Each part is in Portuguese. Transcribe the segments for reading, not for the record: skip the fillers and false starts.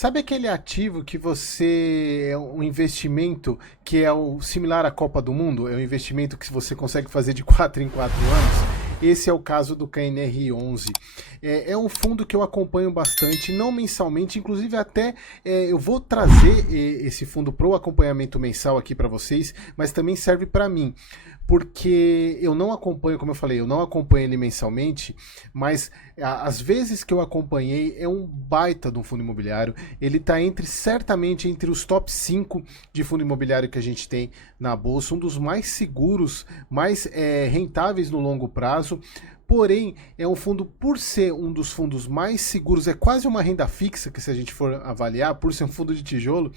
Sabe aquele ativo que você é um investimento que é o similar à Copa do Mundo? É um investimento que você consegue fazer de 4 em 4 anos? Esse é o caso do KNR11. É um fundo que eu acompanho bastante, não mensalmente, inclusive até eu vou trazer esse fundo para o acompanhamento mensal aqui para vocês, mas também serve para mim. Porque eu não acompanho, como eu falei, eu não acompanho ele mensalmente, mas as vezes que eu acompanhei é um baita de um fundo imobiliário. Ele está certamente entre os top 5 de fundo imobiliário que a gente tem na bolsa, um dos mais seguros, mais rentáveis no longo prazo. Porém, é um fundo, por ser um dos fundos mais seguros, é quase uma renda fixa, que se a gente for avaliar, por ser um fundo de tijolo,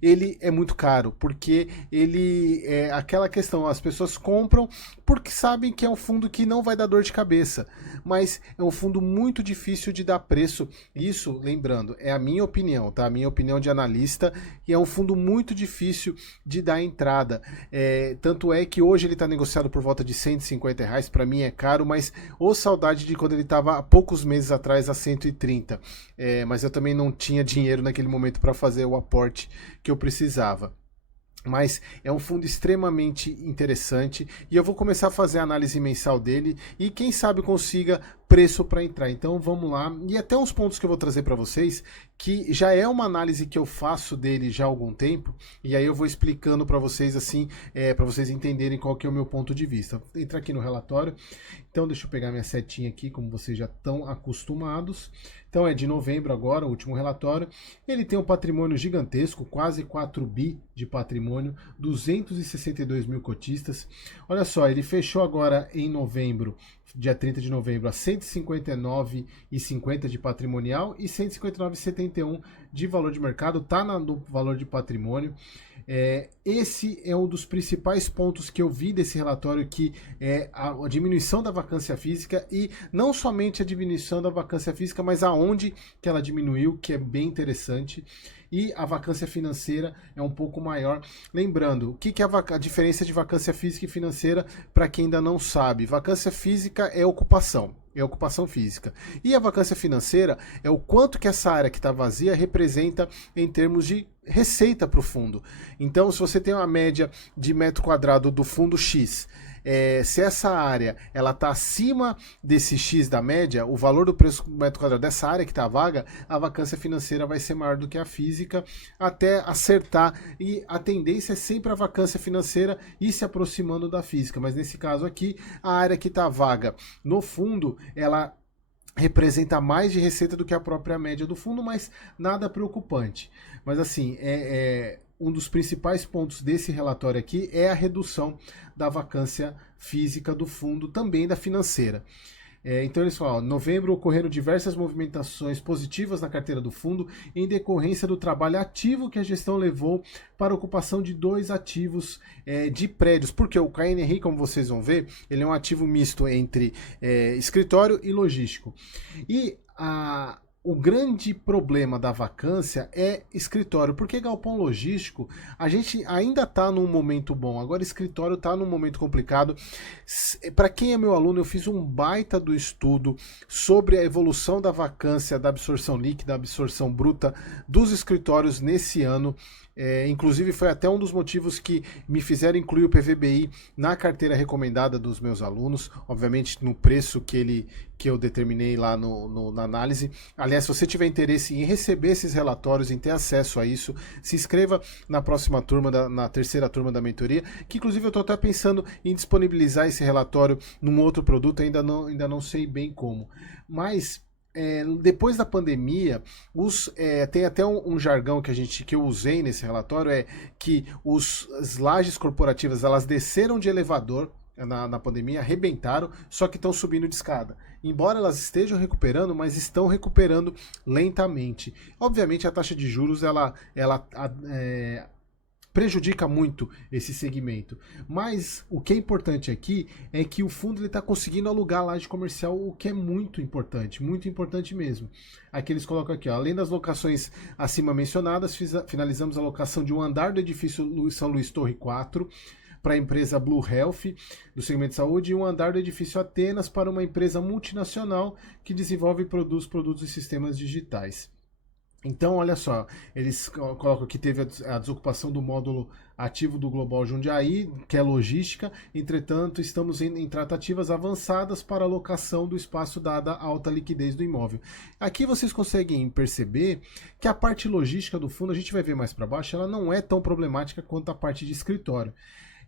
ele é muito caro, porque ele é aquela questão, as pessoas compram porque sabem que é um fundo que não vai dar dor de cabeça, mas é um fundo muito difícil de dar preço. Isso, lembrando, é a minha opinião, tá? A minha opinião de analista, e é um fundo muito difícil de dar entrada. Tanto é que hoje ele está negociado por volta de R$ 150, para mim é caro, mas ou saudade de quando ele estava há poucos meses atrás a 130. Mas eu também não tinha dinheiro naquele momento para fazer o aporte que eu precisava. Mas é um fundo extremamente interessante e eu vou começar a fazer a análise mensal dele e quem sabe consiga preço para entrar. Então vamos lá, e até uns pontos que eu vou trazer para vocês, que já é uma análise que eu faço dele já há algum tempo, e aí eu vou explicando para vocês assim, para vocês entenderem qual que é o meu ponto de vista. Vou entrar aqui no relatório, então deixa eu pegar minha setinha aqui, como vocês já estão acostumados. Então é de novembro agora, o último relatório. Ele tem um patrimônio gigantesco, quase 4 bi de patrimônio, 262 mil cotistas. Olha só, ele fechou agora em novembro, dia 30 de novembro, a 159,50 de patrimonial e 159,71 de valor de mercado, está no valor de patrimônio. Esse é um dos principais pontos que eu vi desse relatório, que é a diminuição da vacância física, e não somente a diminuição da vacância física, mas aonde que ela diminuiu, que é bem interessante. E a vacância financeira é um pouco maior. Lembrando, o que é a diferença de vacância física e financeira, para quem ainda não sabe? Vacância física é ocupação. É ocupação física. E a vacância financeira é o quanto que essa área que está vazia representa em termos de receita para o fundo. Então, se você tem uma média de metro quadrado do fundo X, se essa área ela está acima desse X da média, o valor do preço do metro quadrado dessa área que está vaga, a vacância financeira vai ser maior do que a física, até acertar, e a tendência é sempre a vacância financeira ir se aproximando da física, mas nesse caso aqui, a área que está vaga no fundo, ela representa mais de receita do que a própria média do fundo, mas nada preocupante. Mas assim, um dos principais pontos desse relatório aqui é a redução da vacância física do fundo, também da financeira. Então eles falam, em novembro ocorreram diversas movimentações positivas na carteira do fundo em decorrência do trabalho ativo que a gestão levou para a ocupação de 2 ativos de prédios, porque o KNRI, como vocês vão ver, ele é um ativo misto entre escritório e logístico. E o grande problema da vacância é escritório, porque galpão logístico, a gente ainda está num momento bom, agora escritório está num momento complicado. Para quem é meu aluno, eu fiz um baita do estudo sobre a evolução da vacância, da absorção líquida, da absorção bruta dos escritórios nesse ano. Inclusive foi até um dos motivos que me fizeram incluir o PVBI na carteira recomendada dos meus alunos, obviamente no preço que eu determinei lá na análise. Aliás, se você tiver interesse em receber esses relatórios, em ter acesso a isso, se inscreva na próxima turma, na terceira turma da mentoria, que inclusive eu estou até pensando em disponibilizar esse relatório num outro produto, ainda não sei bem como. Mas depois da pandemia, tem até um jargão que eu usei nesse relatório, que as lajes corporativas elas desceram de elevador na pandemia, arrebentaram, só que estão subindo de escada. Embora elas estejam recuperando, mas estão recuperando lentamente. Obviamente a taxa de juros ela prejudica muito esse segmento. Mas o que é importante aqui é que o fundo está conseguindo alugar laje comercial, o que é muito importante mesmo. Aqui eles colocam aqui, ó, além das locações acima mencionadas, finalizamos a locação de um andar do edifício São Luís Torre 4 para a empresa Blue Health, do segmento de saúde, e um andar do edifício Atenas para uma empresa multinacional que desenvolve e produz produtos e sistemas digitais. Então, olha só, eles colocam que teve a desocupação do módulo ativo do Global Jundiaí, que é logística. Entretanto, estamos em tratativas avançadas para a locação do espaço dada a alta liquidez do imóvel. Aqui vocês conseguem perceber que a parte logística do fundo, a gente vai ver mais para baixo, ela não é tão problemática quanto a parte de escritório.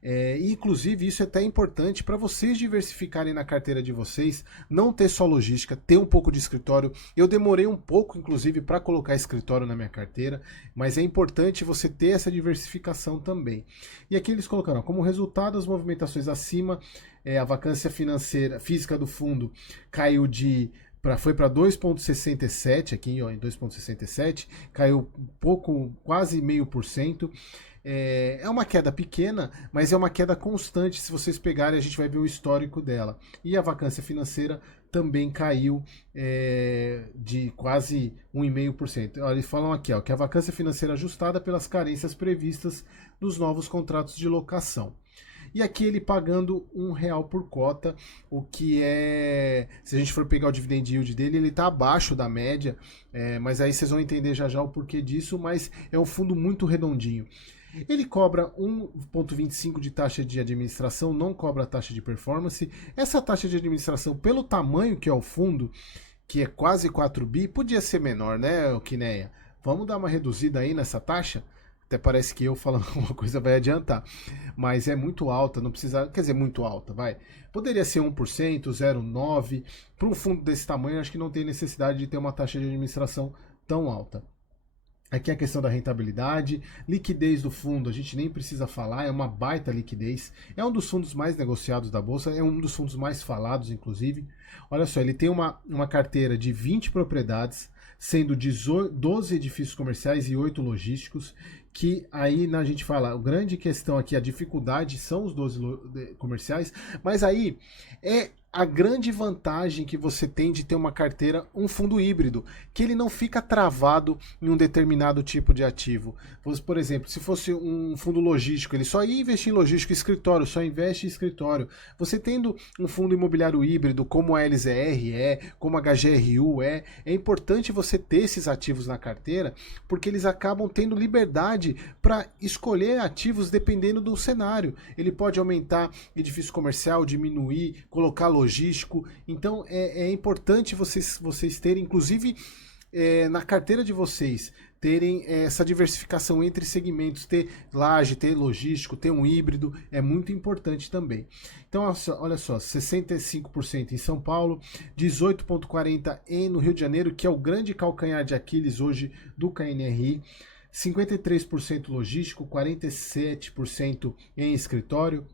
E, inclusive, isso é até importante para vocês diversificarem na carteira de vocês, não ter só logística, ter um pouco de escritório. Eu demorei um pouco, inclusive, para colocar escritório na minha carteira, mas é importante você ter essa diversificação também. E aqui eles colocaram, como resultado das movimentações acima, a vacância financeira física do fundo caiu foi para 2,67 aqui, ó, em 2,67, caiu um pouco, quase 0,5%. É uma queda pequena, mas é uma queda constante. Se vocês pegarem, a gente vai ver o histórico dela. E a vacância financeira também caiu de quase 1,5%. Eles falam aqui ó, que a vacância financeira ajustada pelas carências previstas nos novos contratos de locação. E aqui ele pagando R$1 por cota, o que é, se a gente for pegar o dividend yield dele, ele está abaixo da média, mas aí vocês vão entender já já o porquê disso, mas é um fundo muito redondinho. Ele cobra 1,25 de taxa de administração, não cobra taxa de performance. Essa taxa de administração, pelo tamanho que é o fundo, que é quase 4 bi, podia ser menor, né, Quineia? Vamos dar uma reduzida aí nessa taxa? Até parece que eu falando alguma coisa vai adiantar. Mas é muito alta, não precisa. Quer dizer, muito alta, vai. Poderia ser 1%, 0,9%. Para um fundo desse tamanho, acho que não tem necessidade de ter uma taxa de administração tão alta. Aqui a questão da rentabilidade, liquidez do fundo, a gente nem precisa falar, é uma baita liquidez. É um dos fundos mais negociados da Bolsa, é um dos fundos mais falados, inclusive. Olha só, ele tem uma carteira de 20 propriedades, sendo 12 edifícios comerciais e 8 logísticos, que aí a gente fala, a grande questão aqui, a dificuldade são os 12 comerciais, mas aí é a grande vantagem que você tem de ter uma carteira, um fundo híbrido, que ele não fica travado em um determinado tipo de ativo. Por exemplo, se fosse um fundo logístico, ele só ia investir em logístico, escritório, só investe em escritório. Você tendo um fundo imobiliário híbrido, como a LZR como a HGRU é importante você ter esses ativos na carteira, porque eles acabam tendo liberdade para escolher ativos dependendo do cenário. Ele pode aumentar edifício comercial, diminuir, colocar logístico. Então é importante vocês terem, inclusive na carteira de vocês, terem essa diversificação entre segmentos, ter laje, ter logístico, ter um híbrido, é muito importante também. Então, olha só, 65% em São Paulo, 18,40% no Rio de Janeiro, que é o grande calcanhar de Aquiles hoje do KNRI, 53% logístico, 47% em escritório.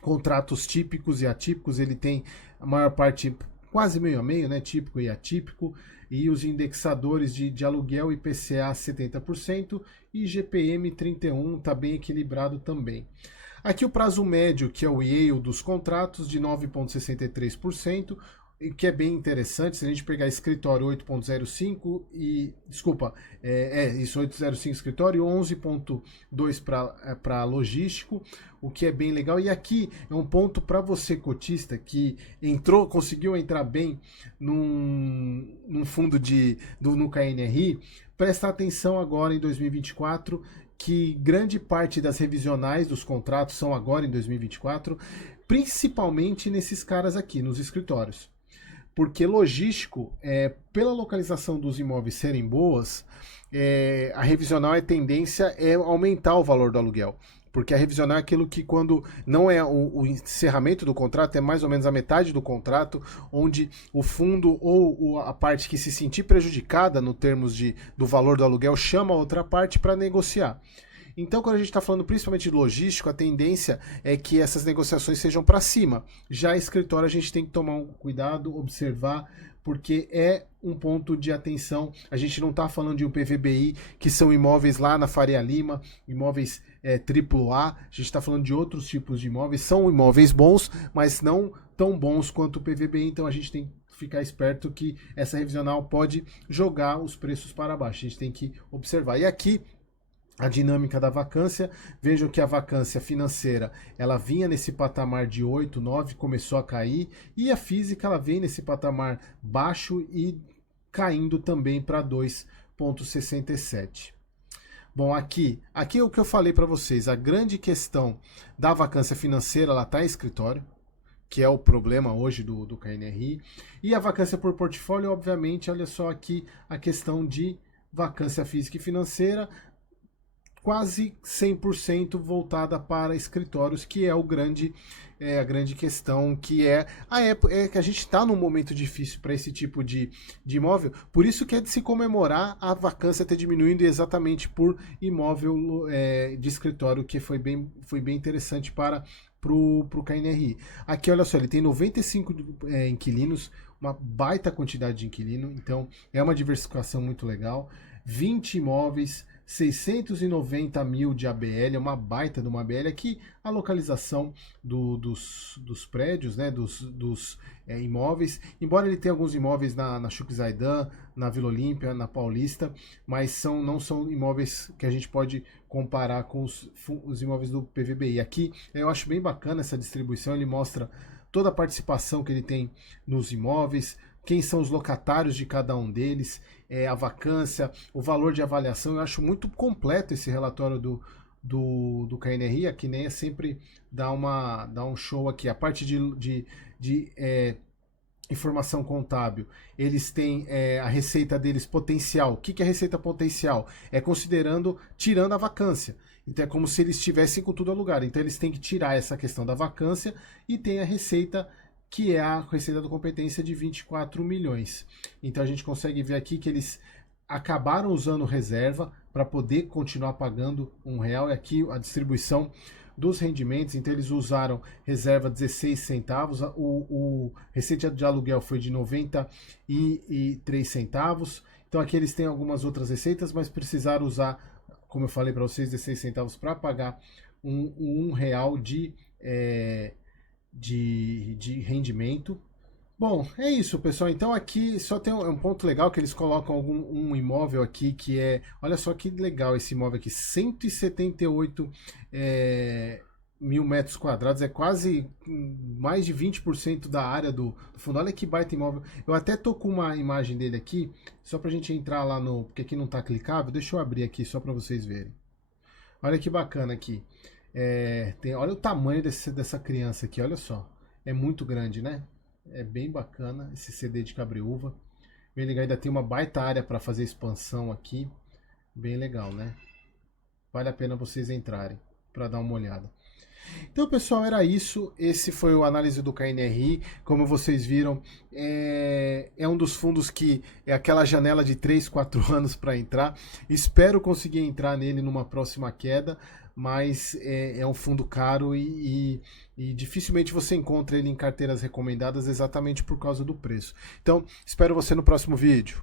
Contratos típicos e atípicos, ele tem a maior parte, quase meio a meio, né? Típico e atípico. E os indexadores de aluguel IPCA 70% e GPM 31%, está bem equilibrado também. Aqui o prazo médio, que é o yield dos contratos, de 9,63%, que é bem interessante. Se a gente pegar escritório 8,05 e, desculpa, isso, 8,05 escritório e 11,2 para logístico, o que é bem legal. E aqui é um ponto para você cotista que conseguiu entrar bem num fundo no KNRI, prestar atenção agora em 2024, que grande parte das revisionais dos contratos são agora em 2024, principalmente nesses caras aqui, nos escritórios. Porque logístico, pela localização dos imóveis serem boas, a revisional tendência é aumentar o valor do aluguel. Porque a revisional é aquilo que, quando não é o encerramento do contrato, é mais ou menos a metade do contrato, onde o fundo ou a parte que se sentir prejudicada no termos do valor do aluguel chama a outra parte para negociar. Então, quando a gente está falando principalmente de logístico, a tendência é que essas negociações sejam para cima. Já escritório, a gente tem que tomar um cuidado, observar, porque é um ponto de atenção. A gente não está falando de um PVBI, que são imóveis lá na Faria Lima, imóveis AAA. A gente está falando de outros tipos de imóveis. São imóveis bons, mas não tão bons quanto o PVBI. Então, a gente tem que ficar esperto que essa revisional pode jogar os preços para baixo. A gente tem que observar. E aqui, a dinâmica da vacância, vejam que a vacância financeira, ela vinha nesse patamar de 8, 9, começou a cair, e a física, ela vem nesse patamar baixo e caindo também para 2,5%. 0,67. Bom, aqui é o que eu falei para vocês, a grande questão da vacância financeira, ela está em escritório, que é o problema hoje do KNRI, e a vacância por portfólio, obviamente, olha só aqui a questão de vacância física e financeira, quase 100% voltada para escritórios, que é a grande questão, que é que a gente está num momento difícil para esse tipo de imóvel, por isso que é de se comemorar a vacância ter diminuindo exatamente por imóvel de escritório, que foi bem interessante para o KNRI. Aqui, olha só, ele tem 95 inquilinos, uma baita quantidade de inquilino, então é uma diversificação muito legal, 20 imóveis, 690 mil de ABL, é uma baita de uma ABL. Aqui a localização dos prédios, né, dos imóveis, embora ele tenha alguns imóveis na Chucre Zaidan, na Vila Olímpia, na Paulista, mas não são imóveis que a gente pode comparar com os imóveis do PVBI. Aqui eu acho bem bacana essa distribuição, ele mostra toda a participação que ele tem nos imóveis, quem são os locatários de cada um deles, a vacância, o valor de avaliação. Eu acho muito completo esse relatório do KNRI, aqui nem sempre dá um show aqui. A parte de informação contábil, eles têm a receita deles potencial. O que é receita potencial? É tirando a vacância. Então é como se eles estivessem com tudo alugado. Então eles têm que tirar essa questão da vacância e tem a receita, que é a receita da competência de 24 milhões. Então a gente consegue ver aqui que eles acabaram usando reserva para poder continuar pagando R$1. E aqui a distribuição dos rendimentos, então eles usaram reserva 16 centavos, o receita de aluguel foi de 93 centavos. Então aqui eles têm algumas outras receitas, mas precisaram usar, como eu falei para vocês, 16 centavos para pagar R$1 de rendimento. Bom, é isso, pessoal. Então aqui só tem um ponto legal, que eles colocam um imóvel aqui que olha só que legal esse imóvel aqui, 178 mil metros quadrados, é quase mais de 20% da área do fundo. Olha que baita imóvel. Eu até tô com uma imagem dele aqui, só pra gente entrar lá porque aqui não tá clicável. Deixa eu abrir aqui só pra vocês verem. Olha que bacana aqui. Olha o tamanho dessa criança aqui, olha só. É muito grande, né? É bem bacana esse CD de Cabreúva. Bem legal, ainda tem uma baita área para fazer expansão aqui. Bem legal, né? Vale a pena vocês entrarem para dar uma olhada. Então, pessoal, era isso. Esse foi o análise do KNRI. Como vocês viram, é um dos fundos que é aquela janela de 3, 4 anos para entrar. Espero conseguir entrar nele numa próxima queda, mas é um fundo caro e dificilmente você encontra ele em carteiras recomendadas exatamente por causa do preço. Então, espero você no próximo vídeo.